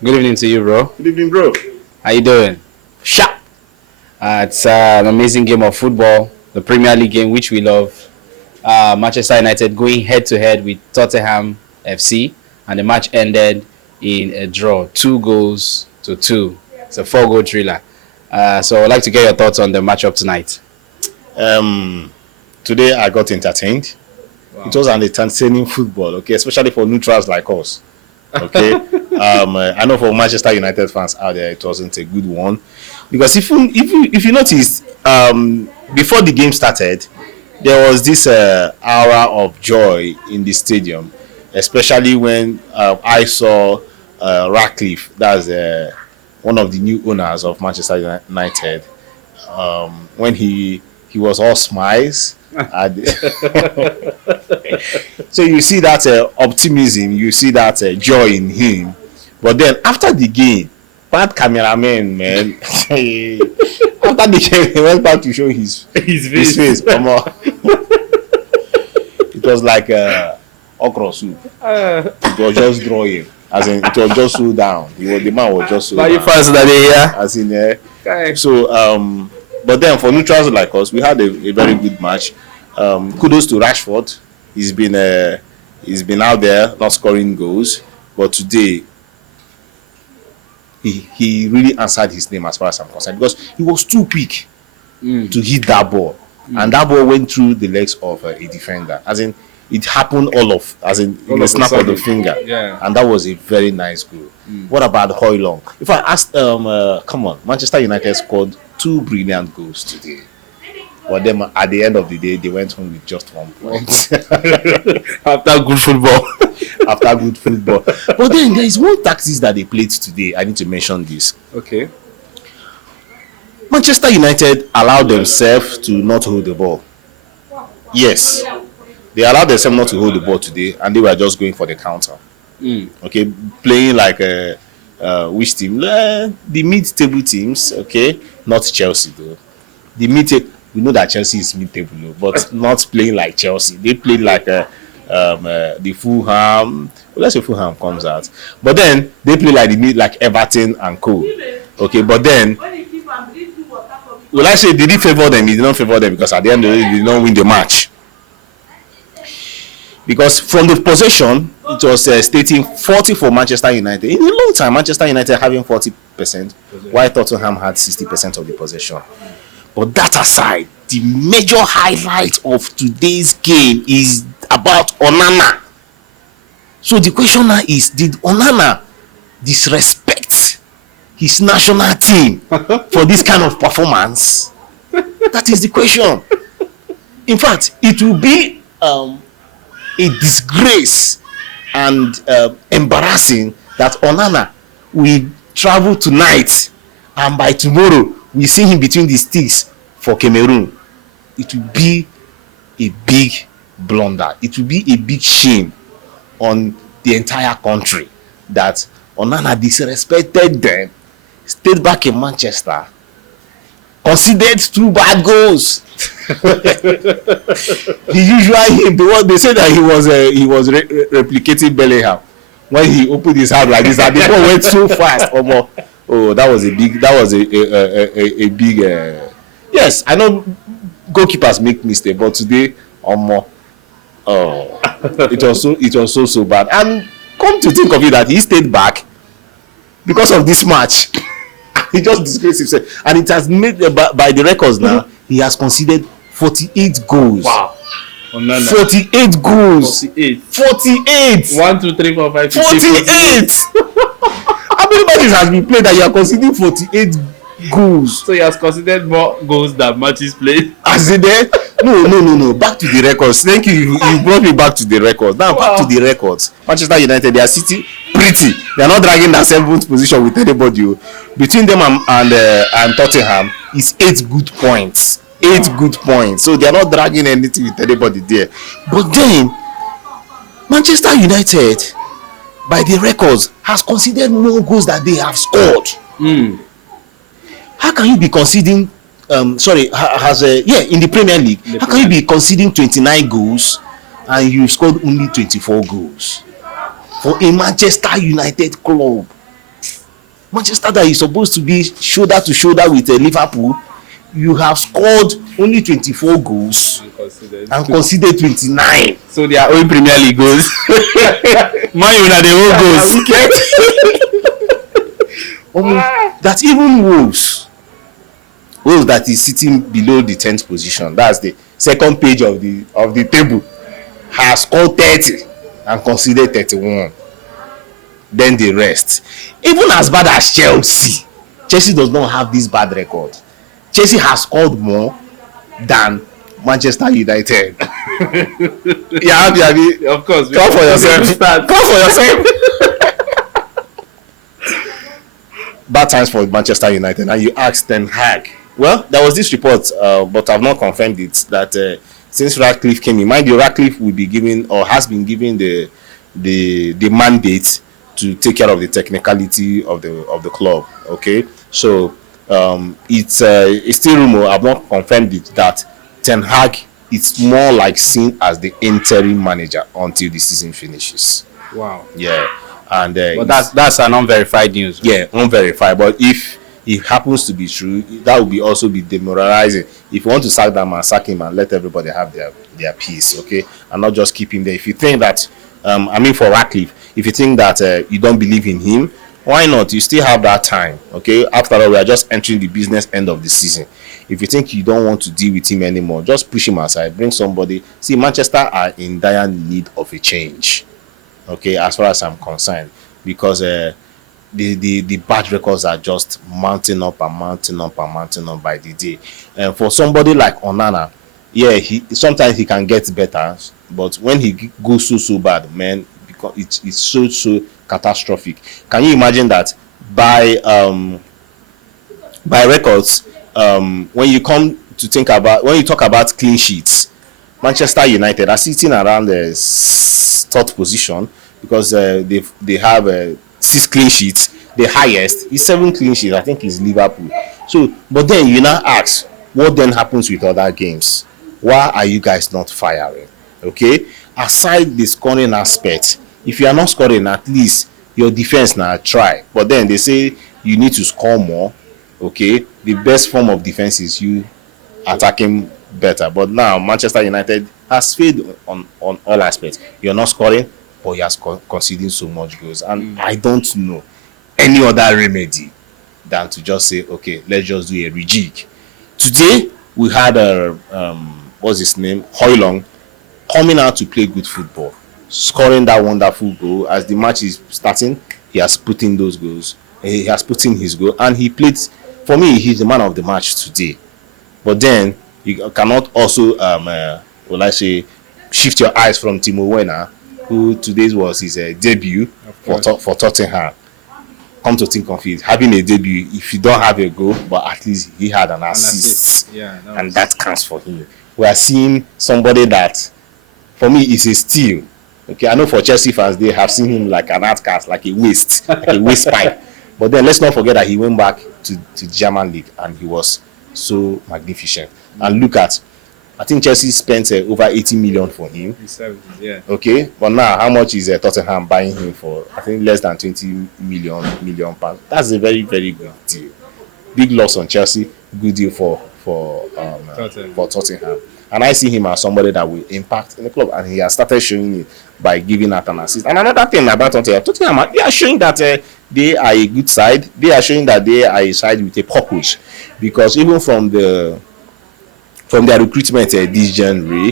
Good evening to you, bro. Good evening, bro. How you doing? Sharp. It's an amazing game of football, the Premier League game, which we love. Manchester United going head-to-head with Tottenham FC, and the match ended in a draw, 2-2. It's a 4-goal thriller. So I'd like to get your thoughts on the matchup tonight. Today I got entertained. Wow. It was an entertaining football, okay, especially for neutrals like us. Okay, I know for Manchester United fans out there, it wasn't a good one because if you noticed, before the game started, there was this aura of joy in the stadium, especially when I saw Ratcliffe, that's one of the new owners of Manchester United, when he was all smiles. So you see that optimism, you see that joy in him. But then after the game, bad cameraman, man. After the game, he went back to show his face. It was like okra soup. It was just drawing. As in, it was just so down. The man was just so down. You fast that day, yeah? As in, so, but then for neutrals like us, we had a very good match. Kudos to Rashford. He's been out there not scoring goals, but today he really answered his name as far as I'm concerned because he was too quick to hit that ball, and that ball went through the legs of a defender. As in, it happened in the snap of the finger, and that was a very nice goal. What about Højlund? If I asked, come on, Manchester United scored 2 brilliant goals today. But then at the end of the day, they went home with just 1 point. After good football. But then there is one tactics that they played today. I need to mention this. Okay. Manchester United allowed themselves to not hold the ball. Yes. They allowed themselves not to hold the ball today, and they were just going for the counter. Okay, playing like which team? The mid-table teams, okay? Not Chelsea, though. The mid-table... We know that Chelsea is mid-table, but not playing like Chelsea. They played like the Fulham. Well, let's say Fulham comes out, but then they play like Everton and co. Okay, but then will I say did he favor them? He did not favor them because at the end of the day, they did not win the match. Because from the possession, it was stating 40 for Manchester United. In a long time, Manchester United having 40%, while Tottenham had 60% of the possession. But that aside, the major highlight of today's game is about Onana. So the question now is, did Onana disrespect his national team for this kind of performance? That is the question. In fact, it will be a disgrace and embarrassing that Onana will travel tonight and by tomorrow we see him between the sticks for Cameroon. It will be a big blunder. It will be a big shame on the entire country that Onana disrespected them, stayed back in Manchester, considered 2 bad goals. They said that he was replicating Bellingham when he opened his hand like this, and the ball went so fast. Oh, that was a big. Yes, I know goalkeepers make mistakes, but today, it was so bad. And come to think of it, that he stayed back because of this match. He just disgraced himself, and it has made by the records now. He has conceded 48 goals. Wow. 48 goals. 48. 1, 2, 3, 4, 5, 6, 48. How many matches has been played that you are conceding 48 goals? So he has considered more goals than matches played. As in there? No. Back to the records. Thank you. You brought me back to the records. Now back to the records. Manchester United, they are sitting pretty. They are not dragging that 7th position with anybody. Between them and Tottenham is 8 good points. 8 good points. So they are not dragging anything with anybody there. But then Manchester United, by the records, has conceded more goals that they have scored. How can you be conceding in the Premier League, how can you be conceding 29 goals and you scored only 24 goals for a Manchester United club? Manchester that is supposed to be shoulder to shoulder with Liverpool, you have scored only 24 goals and conceded 29. So their own Premier League goals. Man U na the own goals. That even Wolves that is sitting below the 10th position, that's the second page of the table, has scored 30 and conceded 31. Then the rest. Even as bad as Chelsea does not have this bad record. Chelsea has scored more than Manchester United. Yeah, of course. Come for yourself. Bad times for Manchester United. And you asked Ten Hag. Well, there was this report, but I've not confirmed it, that since Ratcliffe came in, mind you, Ratcliffe will be given or has been given the mandate to take care of the technicality of the club. Okay, so it's still rumor. I've not confirmed it that Ten Hag is more like seen as the interim manager until the season finishes. Wow. Yeah, and but that's an unverified news. Yeah, unverified. But if it happens to be true, that will also be demoralizing. If you want to sack that man, sack him and let everybody have their peace, okay, and not just keep him there. If you think that, for Ratcliffe, if you think that you don't believe in him, why not? You still have that time, okay? After all, we are just entering the business end of the season. If you think you don't want to deal with him anymore, just push him aside, bring somebody. See, Manchester are in dire need of a change, okay, as far as I'm concerned, because the bad records are just mounting up by the day. And for somebody like Onana, yeah, he sometimes he can get better, but when he goes so bad, man, because it's so catastrophic. Can you imagine that by records, when you talk about clean sheets, Manchester United are sitting around the third position because they have 6 clean sheets. The highest is 7 clean sheets. I think is Liverpool. So, but then you now ask, what then happens with other games? Why are you guys not firing? Okay, aside the scoring aspect, if you are not scoring, at least your defense now try. But then they say you need to score more. Okay, the best form of defense is you attacking better. But now Manchester United has failed on all aspects. You're not scoring, but you're conceding so much goals, and I don't know any other remedy than to just say, okay, let's just do a rejig. Today we had what's his name, Højlund, coming out to play good football, scoring that wonderful goal. As the match is starting, he has put in those goals. He has put in his goal, and he played. For me, he's the man of the match today. But then you cannot also, shift your eyes from Timo Werner, who today was his debut for Tottenham. Come to think of it, having a debut, if you don't have a goal, but at least he had an assist. Yeah, and that counts for him. We are seeing somebody that, for me, is a steal. Okay, I know for Chelsea fans, they have seen him like an outcast, like a waste, like a waste pipe. But then let's not forget that he went back to German league and he was so magnificent. And look at, I think Chelsea spent over 80 million for him. Yeah. Okay, but now how much is Tottenham buying him for? I think less than 20 million pounds. That's a very, very good deal. Big loss on Chelsea, good deal for Tottenham. And I see him as somebody that will impact in the club, and he has started showing it by giving out an assist. And another thing about Tottenham, they are showing that they are a good side. They are showing that they are a side with a purpose, because even from their recruitment this January,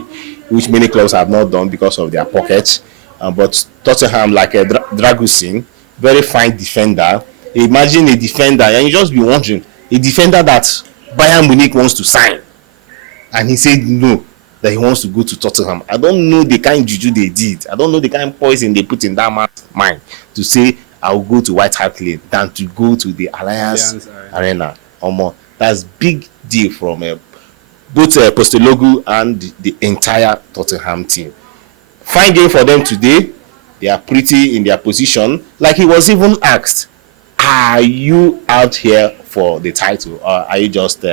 which many clubs have not done because of their pockets, but Tottenham, like Dragusin, very fine defender. Imagine a defender, and you just be wondering, a defender that Bayern Munich wants to sign, and he said no, that he wants to go to Tottenham. I don't know the kind of juju they did. I don't know the kind of poison they put in that man's mind to say, I'll go to White Hart Lane than to go to the Allianz Arena. That's big deal from both Postelogu and the entire Tottenham team. Fine game for them today. They are pretty in their position. Like he was even asked, are you out here for the title, or are you just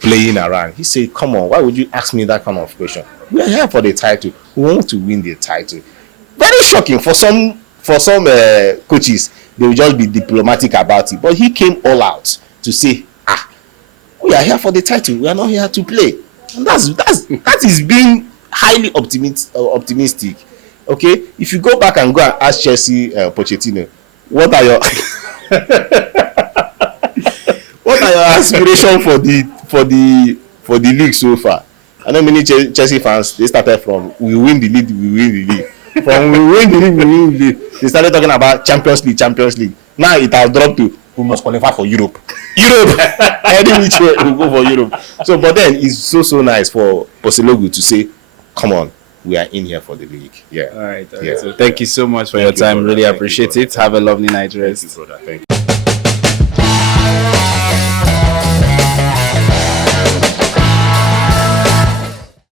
playing around? He said, come on, why would you ask me that kind of question? We are here for the title. We want to win the title. Very shocking for for some coaches, they will just be diplomatic about it. But he came all out to say, we are here for the title. We are not here to play. And that is being highly optimistic. Okay, if you go back and go and ask Chelsea Pochettino, what are your what are your aspirations for the league so far? I know many Chelsea fans, they started from we win the league. From we win the league, they started talking about Champions League. Now it has dropped to we must qualify for Europe. Any which way we go for Europe. So, but then it's so nice for Posteloglou to say, come on, we are in here for the league. Yeah. All right. Yeah. So thank you so much for your time. Really appreciate it. Have a lovely night rest. Thank you, brother. Thank you.